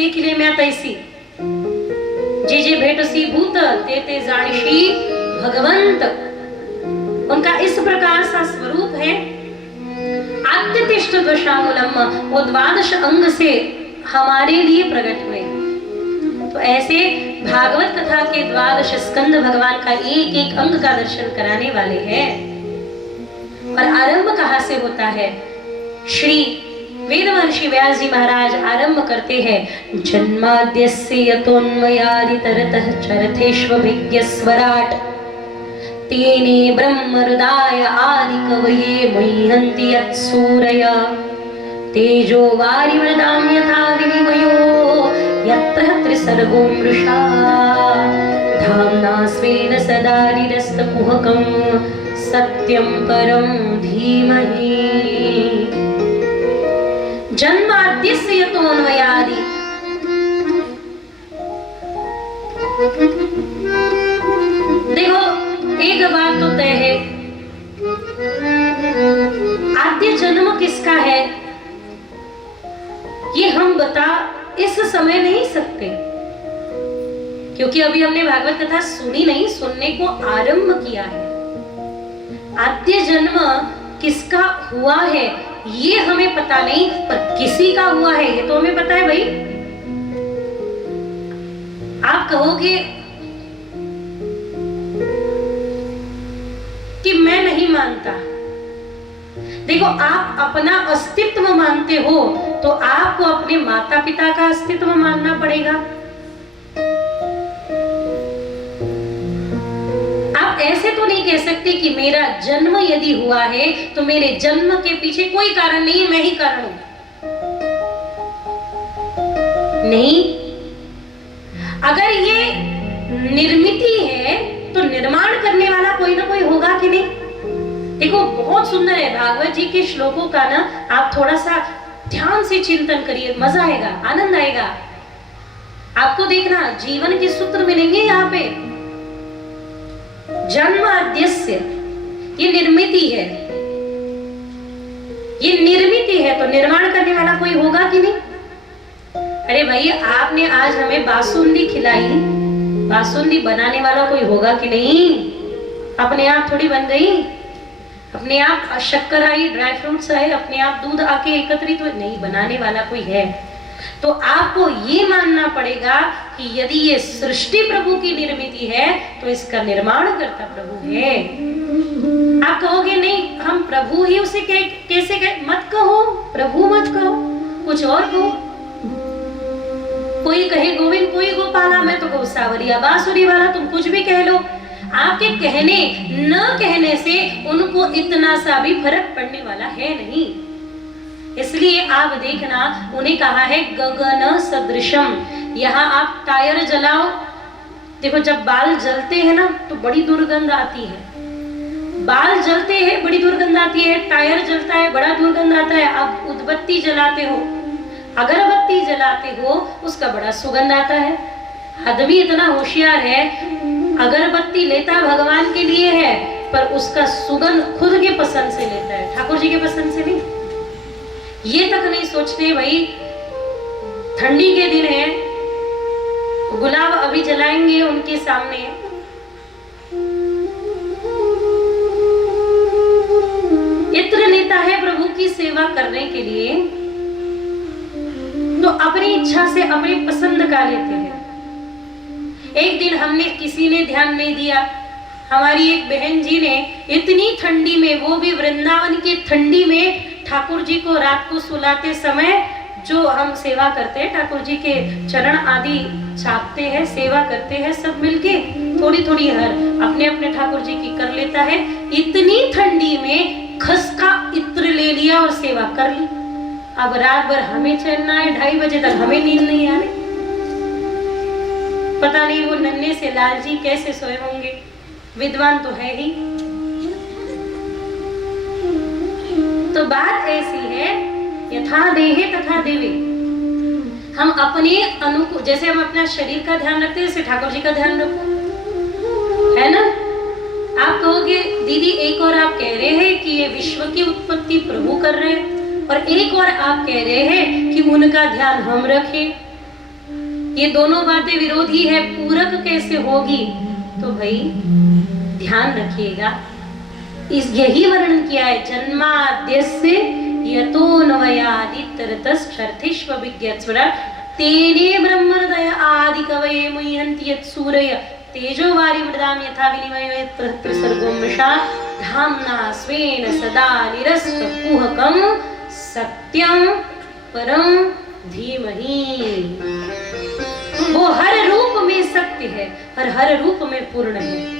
देखले मैं तैसी, जे जे भेटसी भूत ते ते जानिशी भगवंत। उनका इस प्रकार सा स्वरूप है। आद्यतिष्ठ दशांगुलम, वो द्वादश अंग से हमारे लिए प्रकट हुए। तो ऐसे भागवत कथा के द्वादश स्कंद भगवान का एक एक अंग का दर्शन कराने वाले हैं। और आरंभ कहाँ से होता है? श्री वेद महर्षि व्यास जी महाराज आरंभ करते हैं, जन्माद्यस्य यतोन्मयादितरतः चरथेष्वभिज्ञस्वराट् तेने ब्रह्महृदाय आदिकवये मुह्यन्ति यत्सूरय तेजो वारिवृदां यथा विनिमयो यत्र त्रिसर्गो मृषा धाम्ना स्वेन सदा निरस्तकुहकं सत्यं परं धीमहि। जन्माद्यस्य यतोऽन्वयादि, देखो एक बात तो तय है, आद्य जन्म किसका है ये हम बता इस समय नहीं सकते, क्योंकि अभी हमने भागवत कथा सुनी नहीं, सुनने को आरंभ किया है। आद्य जन्म किसका हुआ है ये हमें पता नहीं, पर किसी का हुआ है ये तो हमें पता है भाई। आप कहोगे कि मैं नहीं मानता, देखो आप अपना अस्तित्व मानते हो तो आपको अपने माता पिता का अस्तित्व मानना पड़ेगा। आप ऐसे तो नहीं कह सकते कि मेरा जन्म यदि हुआ है तो मेरे जन्म के पीछे कोई कारण नहीं है, मैं ही कारण हूं। नहीं, अगर ये निर्मिति है तो निर्माण करने वाला कोई ना कोई होगा कि नहीं। देखो बहुत सुंदर है भागवत जी के श्लोकों का ना, आप थोड़ा सा ध्यान से चिंतन करिए, मजा आएगा, आनंद आएगा आपको। देखना जीवन के सूत्र मिलेंगे यहाँ पे। जन्माद्यस्य, ये निर्मिति है, ये निर्मिति है तो निर्माण करने वाला कोई होगा कि नहीं। अरे भाई आपने आज हमें बासुंदी खिलाई, बासुंदी बनाने वाला कोई होगा कि नहीं। अपने आप थोड़ी बन गई, अपने आप शक्कर आई, ड्राई फ्रूट्स आए, अपने आप दूध आके एकत्रित हुए, नहीं, बनाने वाला कोई है। तो आपको ये मानना पड़ेगा कि यदि ये सृष्टि प्रभु की निर्मिति है तो इसका निर्माण करता प्रभु है। आप कहोगे नहीं हम प्रभु ही उसे कैसे कहे, मत कहो प्रभु मत कहो, कुछ और कहो। कोई कहे गोविंद, कोई गोपाला, मैं तो कहूं सावरिया बांसुरी वाला, तुम कुछ भी कह लो। आपके कहने न कहने से उनको इतना सा भी फर्क पड़ने वाला है नहीं। इसलिए आप देखना उन्हें कहा है गगन सदृशम। यहाँ आप टायर जलाओ, देखो जब बाल जलते हैं ना तो बड़ी दुर्गंध आती है। बाल जलते हैं बड़ी दुर्गंध आती है, टायर जलता है बड़ा दुर्गंध आता है। अब उदबत्ती जलाते हो, अगरबत्ती जलाते हो, उसका बड़ा सुगंध आता है। आदमी इतना होशियार है, अगरबत्ती लेता भगवान के लिए है पर उसका सुगंध खुद के पसंद से लेता है, ठाकुर जी के पसंद से नहीं। ये तक नहीं सोचते भाई ठंडी के दिन है, गुलाब अभी जलाएंगे उनके सामने, इत्र लेता है प्रभु की सेवा करने के लिए तो अपनी इच्छा से अपनी पसंद का लेते हैं। एक दिन हमने किसी ने ध्यान नहीं दिया, हमारी एक बहन जी ने इतनी ठंडी में, वो भी वृंदावन की ठंडी में, ठाकुर जी को रात को सुलाते समय जो हम सेवा करते हैं, ठाकुर जी के चरण आदि छापते हैं, सेवा करते हैं सब मिलके, थोड़ी थोड़ी हर अपने अपने ठाकुर जी की कर लेता है। इतनी ठंडी में खसका इत्र ले लिया और सेवा कर ली। अब रात भर हमें चैन ना आए, 2:30 बजे तक हमें नींद नहीं आ रही। पता नहीं वो नन्हे से लाल जी कैसे सोए होंगे, विद्वान तो है ही। तो बात ऐसी है, यथा देहे तथा देवे। हम अपने अनुकूल, जैसे हम अपना शरीर का ध्यान रखते हैं, जैसे ठाकुर जी का ध्यान रखो, है ना। आप कहोगे दीदी एक और आप कह रहे हैं कि ये विश्व की उत्पत्ति प्रभु कर रहे हैं, और एक और आप कह रहे हैं कि उनका ध्यान हम रखें। ये दोनों बातें विरोधी है, पूरक कैसे होगी? तो भाई ध्यान रखिएगा, इस यही वर्णन किया है, जन्माद्यस्य यतोऽन्वयादितरतश्चर्थिष्व विज्ञात्स्वरा तेने ब्रह्महृदय आदि कवये मुह्यन्ति यत्सूरय तेजोवारि मृदां यथा विनिमयो यत्प्रसर्गो मृषा धाम्ना स्वेन सदा निरस्तकुहकं सत्यं परं धीमहि। वो हर रूप में सत्य है और हर रूप में पूर्ण है।